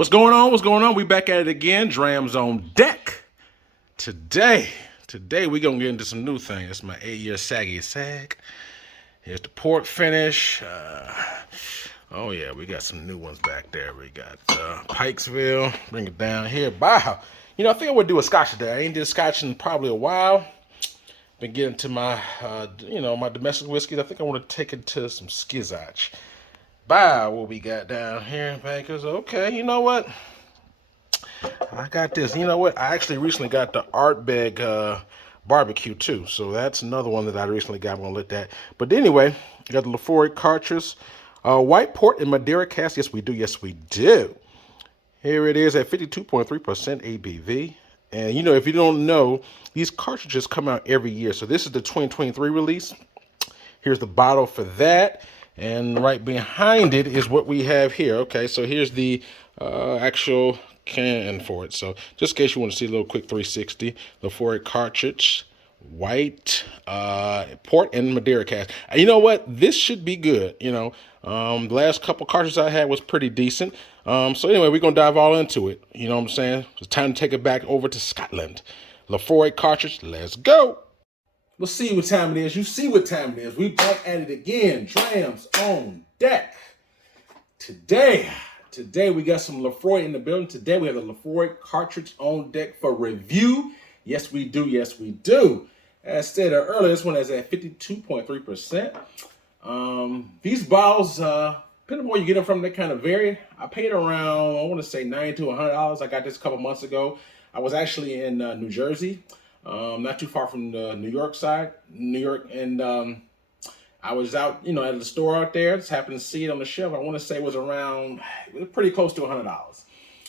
What's going on? What's going on? We back at it again. Drams on deck. Today we gonna get into some new things. It's my 8-year saggy sag. Here's the port finish. Oh yeah, we got some new ones back there. We got Pikesville. Bring it down here. Wow. I think I would do a scotch today. I ain't did scotch in probably a while. Been getting to my, my domestic whiskeys. I think I want to take it to some skizach. Wow, what we got down here, bankers. Okay, you know what? I got this. You know what? I actually recently got the Ardbeg barbecue too. So that's another one that I recently got. I'm going to let that. But anyway, I got the Laphroaig Cairdeas. White port and Madeira cask. Yes, we do. Yes, we do. Here it is at 52.3% ABV. And, if you don't know, these cartridges come out every year. So this is the 2023 release. Here's the bottle for that. And right behind it is what we have here. Okay, so here's the actual can for it. So just in case you want to see a little quick 360, Laphroaig cartridge, white, port, and Madeira cask. You know what? This should be good. The last couple cartridges I had was pretty decent. So anyway, we're going to dive all into it. You know what I'm saying? It's time to take it back over to Scotland. Laphroaig cartridge, let's go. Let's see what time it is. You see what time it is. We back at it again. Drams on deck. Today we got some Laphroaig in the building. Today we have the Laphroaig cartridge on deck for review. Yes, we do. Yes, we do. As stated earlier, this one is at 52.3%. These bottles, depending on where you get them from, they kind of vary. I paid around, I want to say $90 to $100. I got this a couple months ago. I was actually in New Jersey. Not too far from the New York side, and I was out, at the store out there. Just happened to see it on the shelf. I want to say it was pretty close to $100.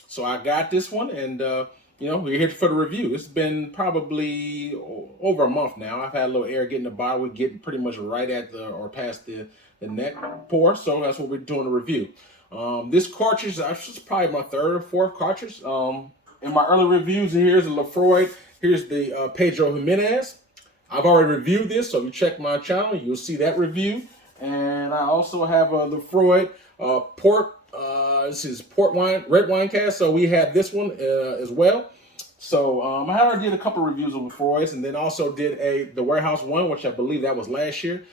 So I got this one, and we're here for the review. It's been probably over a month now. I've had a little air getting the bottle. We're getting pretty much right at or past the neck pour, so that's what we're doing a review. This cartridge is probably my third or fourth cartridge. In my early reviews, here's the Laphroaig. Here's the Pedro Jimenez. I've already reviewed this, so if you check my channel, you'll see that review. And I also have a Laphroaig port. This is red wine cask. So we have this one as well. So I already did a couple reviews of Laphroaigs, and then also did the Warehouse One, which I believe that was last year.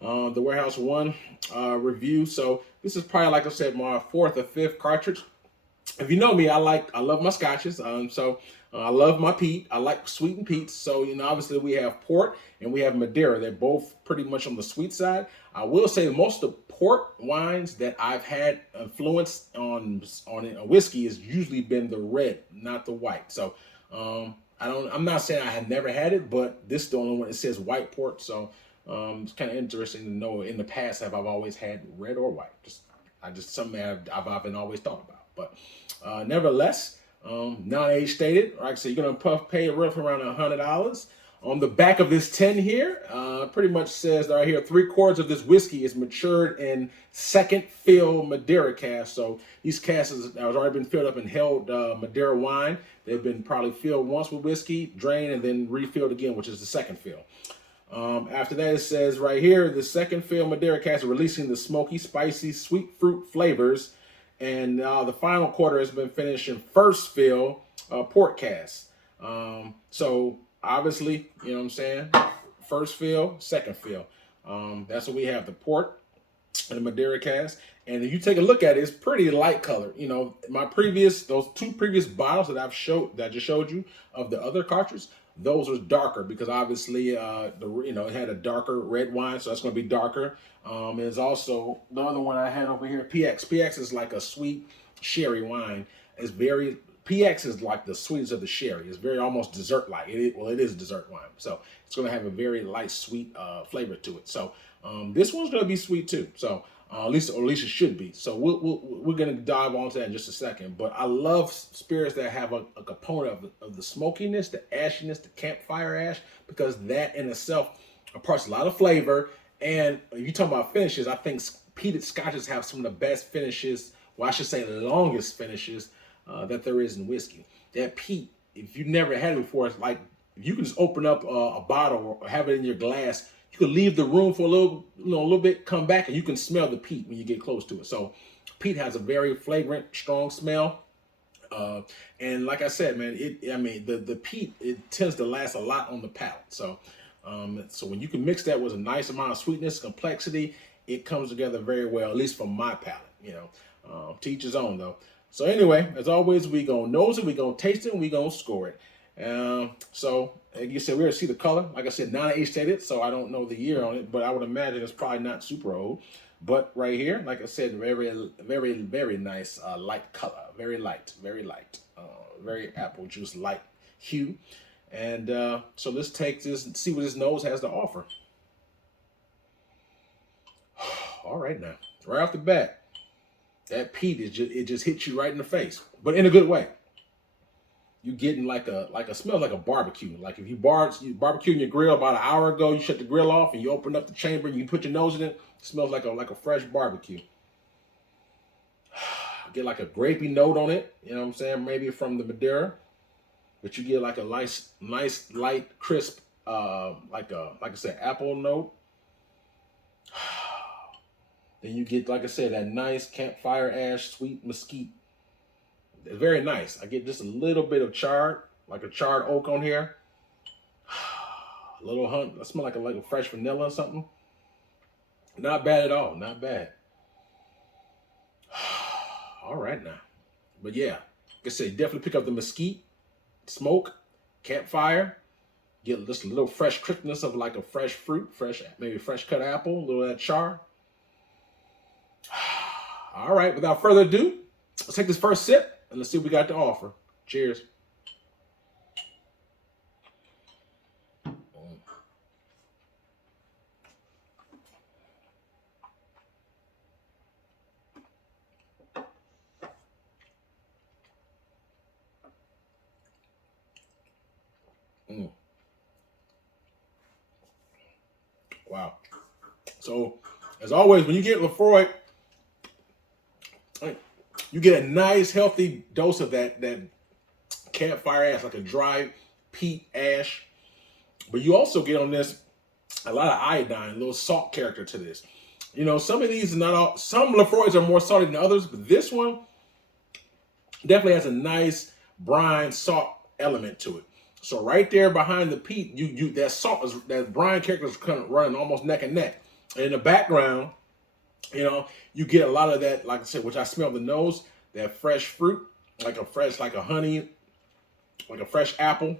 The Warehouse One review. So this is probably, like I said, my fourth or fifth cartridge. If you know me, I love my scotches. I love my peat. I like sweet and peats. So, obviously we have port and we have Madeira. They're both pretty much on the sweet side. I will say most of the port wines that I've had influence on a whiskey has usually been the red, not the white. So, I'm not saying I had never had it, but this is the only one that says white port. So, it's kind of interesting to know in the past have I've always had red or white. Just something I've been always thought about. But nevertheless, non-age stated. Like I said, you're gonna pay roughly around $100. On the back of this tin here, pretty much says right here, 3/4 of this whiskey is matured in second fill Madeira cask. So these casks have already been filled up and held Madeira wine. They've been probably filled once with whiskey, drained, and then refilled again, which is the second fill. After that, it says right here, the second fill Madeira cask is releasing the smoky, spicy, sweet fruit flavors. And the final quarter has been finished in first fill port cask. So obviously, you know what I'm saying? First fill, second fill. That's what we have, the port and the Madeira cask. And if you take a look at it, it's pretty light colored. Those two previous bottles that I just showed you of the other cartridges, those are darker because obviously it had a darker red wine, so that's going to be darker. There's also the other one I had over here, PX. PX is like a sweet sherry wine. PX is like the sweetest of the sherry. It's very almost dessert-like. It is dessert wine, so it's going to have a very light, sweet flavor to it. So this one's going to be sweet too. So at least it should be. So we're going to dive onto that in just a second. But I love spirits that have a component of the smokiness, the ashiness, the campfire ash, because that in itself imparts a lot of flavor. And if you talk about finishes, I think peated scotches have some of the best finishes. Well, I should say the longest finishes that there is in whiskey. That peat, if you've never had it before, it's like if you can just open up a bottle or have it in your glass. You can leave the room for a little bit, come back, and you can smell the peat when you get close to it. So peat has a very flagrant, strong smell. And like I said, man, I mean, the peat, it tends to last a lot on the palate. So, so when you can mix that with a nice amount of sweetness, complexity, it comes together very well, at least for my palate, you know. To each his own, though. So anyway, as always, we gonna nose it, we gonna taste it, and we gonna score it. So, like you said, we already see the color. Like I said, non-age stated, so I don't know the year on it, but I would imagine it's probably not super old. But right here, like I said, very nice light color. Very light, very apple juice light hue. And so let's take this and see what this nose has to offer. All right now, right off the bat, that peat is just, it just hits you right in the face, but in a good way. You getting like a smell like a barbecue. Like if you barbecuing your grill about an hour ago, you shut the grill off and you open up the chamber and you put your nose in it. It smells like a fresh barbecue. Get like a grapey note on it. You know what I'm saying? Maybe from the Madeira, but you get like a nice light crisp, like I said, apple note. Then you get, like I said, that nice campfire ash, sweet mesquite. Very nice. I get just a little bit of charred, like a charred oak on here. A little hunt. I smell like a fresh vanilla or something. Not bad at all. Not bad. All right now. But yeah, like I said, definitely pick up the mesquite, smoke, campfire. Get just a little fresh crispness of like a fresh fruit, maybe fresh cut apple, a little of that char. All right, without further ado, let's take this first sip and let's see what we got to offer. Cheers. Wow. So, as always, when you get Laphroaig, you get a nice, healthy dose of that campfire ash, like a dry peat ash. But you also get on this a lot of iodine, a little salt character to this. You know, some of these are not all. Some Laphroaigs are more salty than others, but this one definitely has a nice brine salt element to it. So right there behind the peat, you that salt is that brine character is kind of running almost neck and neck. And in the background, you know, you get a lot of that, like I said, which I smell the nose, that fresh fruit, like a honey, like a fresh apple.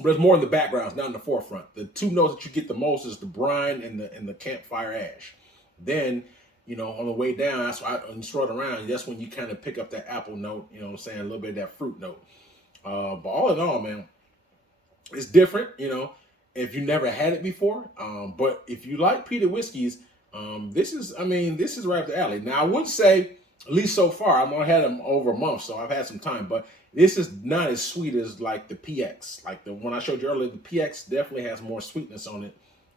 But it's more in the background, it's not in the forefront. The two notes that you get the most is the brine and the campfire ash. Then, you know, on the way down, that's why when you throw it around, that's when you kind of pick up that apple note, you know what I'm saying, a little bit of that fruit note. But all in all, man, it's different, you know, if you never had it before. But if you like peated whiskeys, this is right up the alley. Now, I would say, at least so far, I've only had them over a month, so I've had some time, but this is not as sweet as like the PX. Like the one I showed you earlier, the PX definitely has more sweetness on it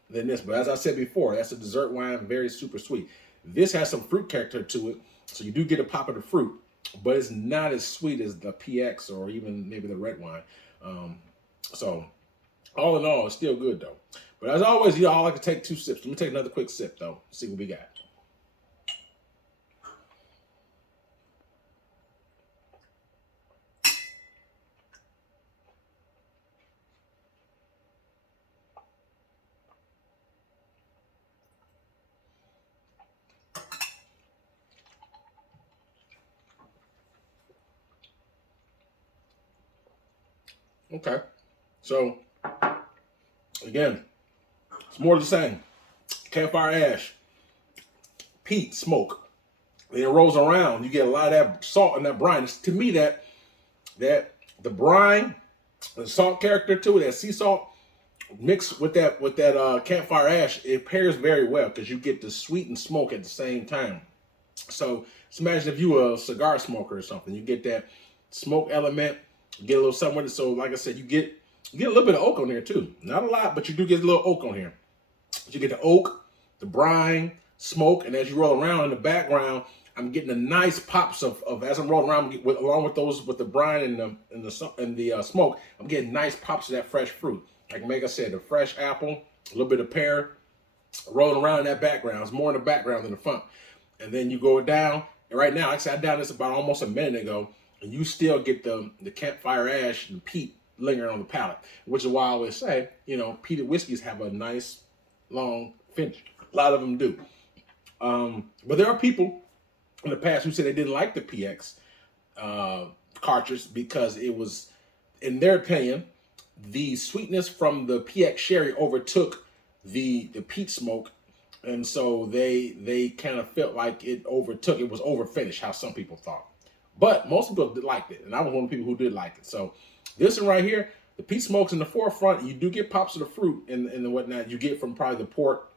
than this. But as I said before, that's a dessert wine, very super sweet. This has some fruit character to it, so you do get a pop of the fruit, but it's not as sweet as the PX or even maybe the red wine. So all in all, it's still good though. But as always, you know, I like to take 2 sips. Let me take another quick sip though. See what we got. Okay. So again, it's more of the same. Campfire ash, peat, smoke. Then it rolls around. You get a lot of that salt and that brine. It's, to me, that the brine, the salt character to it, that sea salt, mixed with that campfire ash, it pairs very well because you get the sweet and smoke at the same time. So just imagine if you were a cigar smoker or something. You get that smoke element, you get a little something with it. So like I said, you get a little bit of oak on there too. Not a lot, but you do get a little oak on here. You get the oak, the brine, smoke, and as you roll around in the background, I'm getting the nice pops of as I'm rolling around along with the brine and the smoke. I'm getting nice pops of that fresh fruit. Like Mega said, the fresh apple, a little bit of pear, rolling around in that background. It's more in the background than the front. And then you go down, and right now, like I said, I down this about almost a minute ago. and you still get the campfire ash and peat lingering on the palate, which is why I always say, you know, peated whiskeys have a nice long finish. A lot of them do. But there are people in the past who said they didn't like the PX cartridge because it was, in their opinion, the sweetness from the PX sherry overtook the peat smoke, and so they kind of felt like it was over finished, how some people thought. But most people liked it, and I was one of the people who did like it. So this one right here, the peat smoke's in the forefront. You do get pops of the fruit and the whatnot you get from probably the port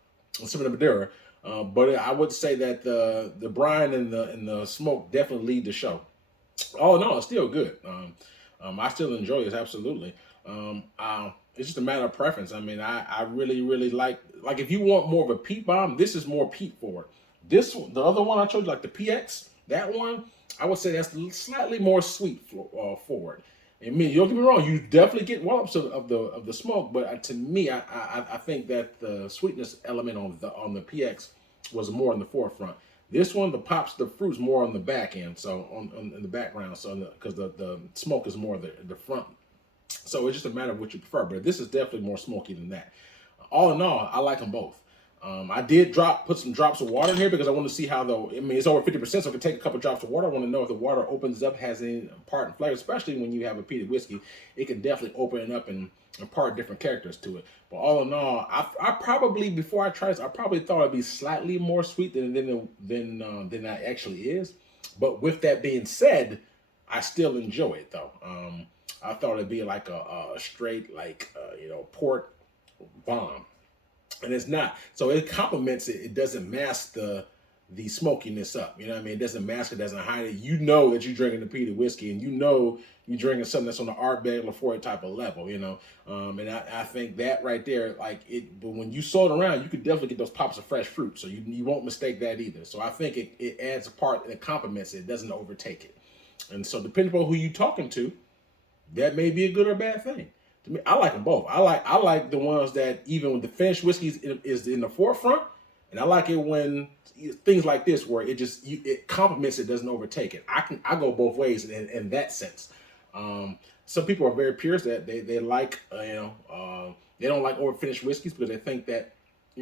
and some of the Madeira. But I would say that the brine and the smoke definitely lead the show. Oh no, it's still good. I still enjoy it, absolutely. It's just a matter of preference. I mean, I really like if you want more of a peat bomb, this is more peat forward. This one, the other one I showed you, like the PX, that one, I would say that's slightly more sweet forward. I mean, you don't get me wrong, you definitely get wallops of the smoke, but to me, I think that the sweetness element on the PX was more in the forefront. This one, the pops, the fruit's more on the back end, so in the background, so because the smoke is more the front. So it's just a matter of what you prefer, but this is definitely more smoky than that. All in all, I like them both. I did put some drops of water in here because I want to see how I mean, it's over 50%, so I can take a couple drops of water. I want to know if the water opens up, has any part and flavor, especially when you have a peated whiskey. It can definitely open it up and impart different characters to it. But all in all, I probably, before I tried this, I probably thought it'd be slightly more sweet than that actually is. But with that being said, I still enjoy it though. I thought it'd be like a straight, like, port bomb. And it's not. So it complements it. It doesn't mask the smokiness up. You know what I mean? It doesn't mask it, doesn't hide it. You know that you're drinking the peated whiskey, and you know you're drinking something that's on the Ardbeg Laphroaig type of level, you know? And I think that right there, like it, but when you saw it around, you could definitely get those pops of fresh fruit. So you won't mistake that either. So I think it adds a part and it complements it. It doesn't overtake it. And so depending on who you're talking to, that may be a good or bad thing. To me, I like them both. I like the ones that even when the finished whiskey is in the forefront, and I like it when things like this where it complements it, doesn't overtake it. I go both ways in that sense. Some people are very purists that they like they don't like overfinished whiskeys because they think that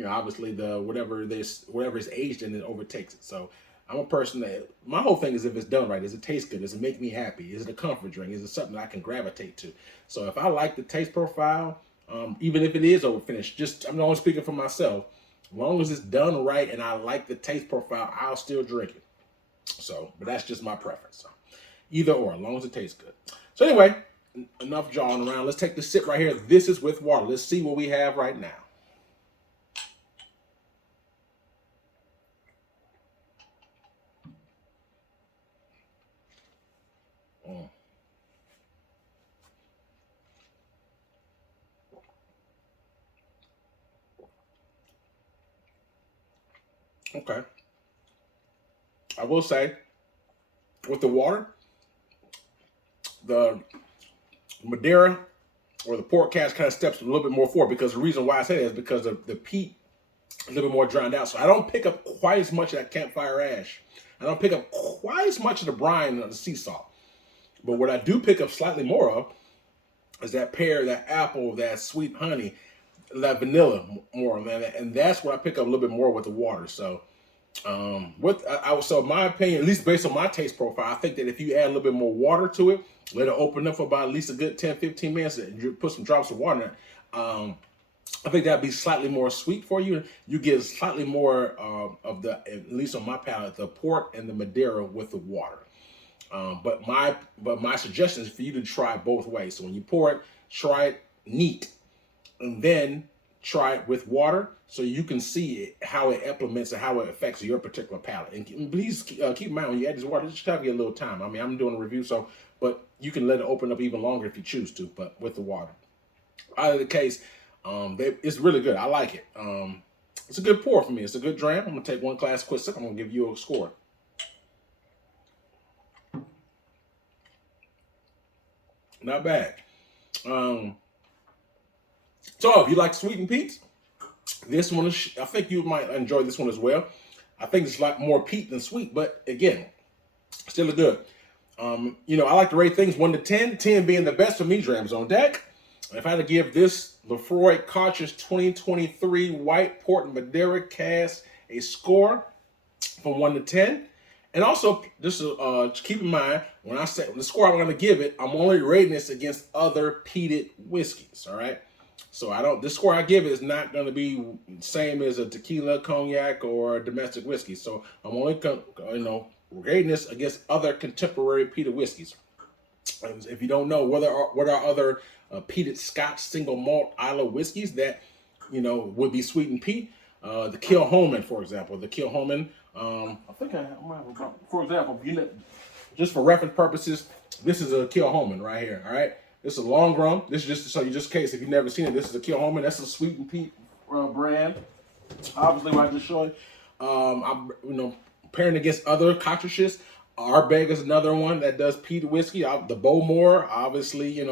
obviously the whatever is aged in it overtakes it. So I'm a person that my whole thing is if it's done right, does it taste good? Does it make me happy? Is it a comfort drink? Is it something I can gravitate to? So if I like the taste profile, even if it is overfinished, I'm only speaking for myself. As long as it's done right and I like the taste profile, I'll still drink it. So, but that's just my preference. So, either or, as long as it tastes good. So anyway, enough jawing around. Let's take the sip right here. This is with water. Let's see what we have right now. Okay. I will say, with the water, the Madeira or the port cask kind of steps a little bit more forward because the reason why I say that is because of the peat a little bit more drowned out. So I don't pick up quite as much of that campfire ash. I don't pick up quite as much of the brine and the sea salt. But what I do pick up slightly more of is that pear, that apple, that sweet honey, that vanilla more, man. And that's what I pick up a little bit more with the water. So so in my opinion, at least based on my taste profile, I think that if you add a little bit more water to it, let it open up for about at least a good 10-15 minutes, and you put some drops of water in it, I think that'd be slightly more sweet for you. You get slightly more of the, at least on my palate, the port and the Madeira with the water. But my suggestion is for you to try both ways. So when you pour it, try it neat, and then try it with water so you can see how it implements and how it affects your particular palate. And please keep in mind when you add this water, just have a little time. I mean, I'm doing a review, but you can let it open up even longer if you choose to, but with the water. Either the case, it's really good. I like it. It's a good pour for me. It's a good dram. I'm gonna take one glass, quick sip. I'm gonna give you a score. Not bad. So if you like sweet and peats, this one is, I think you might enjoy this one as well. I think it's like more peat than sweet, but again, still good. I like to rate things 1 to 10, 10 being the best for me, Drams on deck. If I had to give this Laphroaig Cairdeas 2023 White Port Madeira cask a score from 1 to 10, and also just keep in mind, when I say the score I'm going to give it, I'm only rating this against other peated whiskeys, all right? So this score I give it is not going to be same as a tequila, cognac, or a domestic whiskey. So I'm only rating this against other contemporary peated whiskeys. And if you don't know, what are other peated Scotch single malt Isla whiskeys that would be sweetened peat? The Kilchoman, for example. The Kilchoman. I think I might have about, for example, just for reference purposes, this is a Kilchoman right here. All right, this is a long rum. This is just so you just in case if you've never seen it. This is a Kilchoman. That's a sweetened peat brand. Obviously, what I just showed. I'm pairing against other cartridges. Ardbeg is another one that does peated whiskey. The Bowmore, obviously,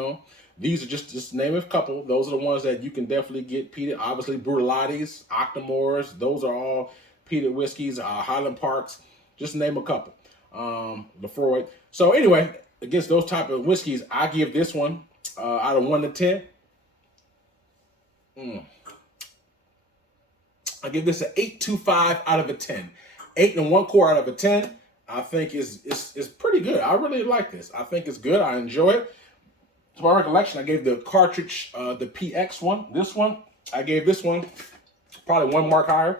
these are just name a couple. Those are the ones that you can definitely get peated. Obviously, Brutalities, Octomores, those are all peated whiskeys. Highland Parks, just name a couple. Laphroaig. So anyway, against those type of whiskeys, I give this one out of 1 to 10. I give this an 8.25 out of a 10. 8 1/4 out of a 10. I think is pretty good. I really like this. I think it's good. I enjoy it. To my recollection, I gave the cartridge, the PX one. This one, I gave this one probably 1 mark higher.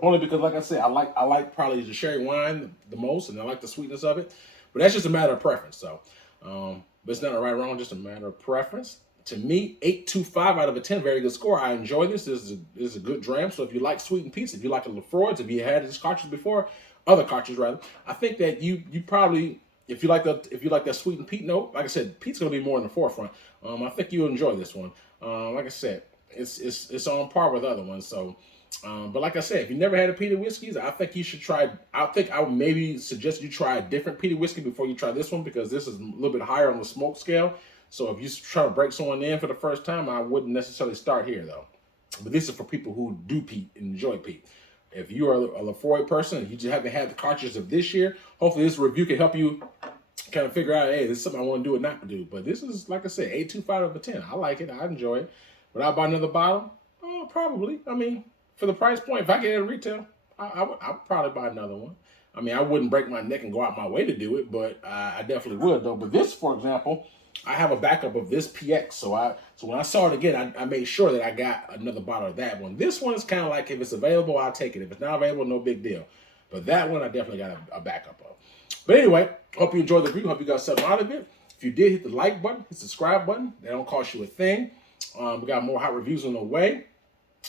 Only because, like I said, I like probably the sherry wine the most, and I like the sweetness of it. But that's just a matter of preference. So, but it's not a right or wrong, just a matter of preference. To me, 8.25 out of a 10, very good score. I enjoy this. This is a good dram. So if you like sweetened peats, if you like a Laphroaig, if you had this cartridge before, other cartridges rather, I think that you probably, if you like that sweetened peat note, like I said, peat's gonna be more in the forefront. I think you'll enjoy this one. Like I said, it's on par with other ones. So, but like I said, if you never had a peated whiskeys, I think you should try. I think I would maybe suggest you try a different peated whiskey before you try this one, because this is a little bit higher on the smoke scale. So if you try to break someone in for the first time, I wouldn't necessarily start here though. But this is for people who do peat and enjoy peat. If you are a Laphroaig person and you just haven't had the cartridges of this year, hopefully this review can help you kind of figure out, hey, this is something I want to do or not to do. But this is, like I said, 8.25 out of a 10. I like it. I enjoy it. Would I buy another bottle? Oh, probably. I mean, for the price point, if I get it at retail, I would probably buy another one. I mean, I wouldn't break my neck and go out my way to do it, but I definitely would, though. But this, for example, I have a backup of this PX, so when I saw it again, I made sure that I got another bottle of that one. This one is kind of like, if it's available, I'll take it. If it's not available, no big deal. But that one, I definitely got a backup of. But anyway, hope you enjoyed the review. Hope you got something out of it. If you did, hit the like button, hit the subscribe button. That don't cost you a thing. We got more hot reviews on the way.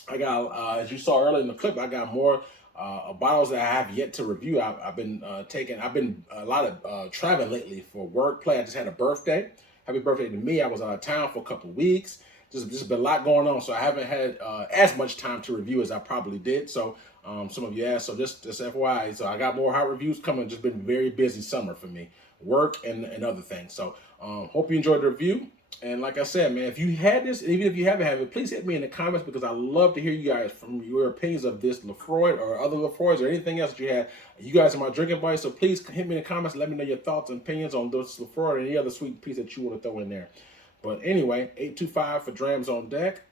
I got, as you saw earlier in the clip, I got more bottles that I have yet to review. I've been a lot of traveling lately for work play. I just had a birthday. Happy birthday to me. I was out of town for a couple of weeks. Just been a lot going on, so I haven't had as much time to review as I probably did. So some of you asked, so just FYI. So I got more hot reviews coming. Just been very busy summer for me, work and other things. So hope you enjoyed the review. And like I said, man, if you had this, even if you haven't had it, please hit me in the comments, because I love to hear you guys from your opinions of this Laphroaig or other Laphroaigs or anything else that you had. You guys are my drinking buddies, so please hit me in the comments and let me know your thoughts and opinions on this Laphroaig and any other sweet piece that you want to throw in there. But anyway, 8.25 for Drams on deck.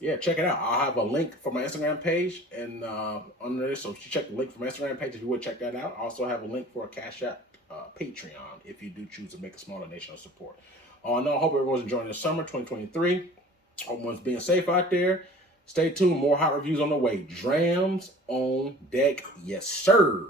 Yeah, check it out. I'll have a link for my Instagram page and under there, so you check the link for my Instagram page if you would check that out. I also have a link for a Cash App Patreon if you do choose to make a small donation of support. No, I hope everyone's enjoying this summer 2023. Hope everyone's being safe out there. Stay tuned. More hot reviews on the way. Drams on deck. Yes, sir.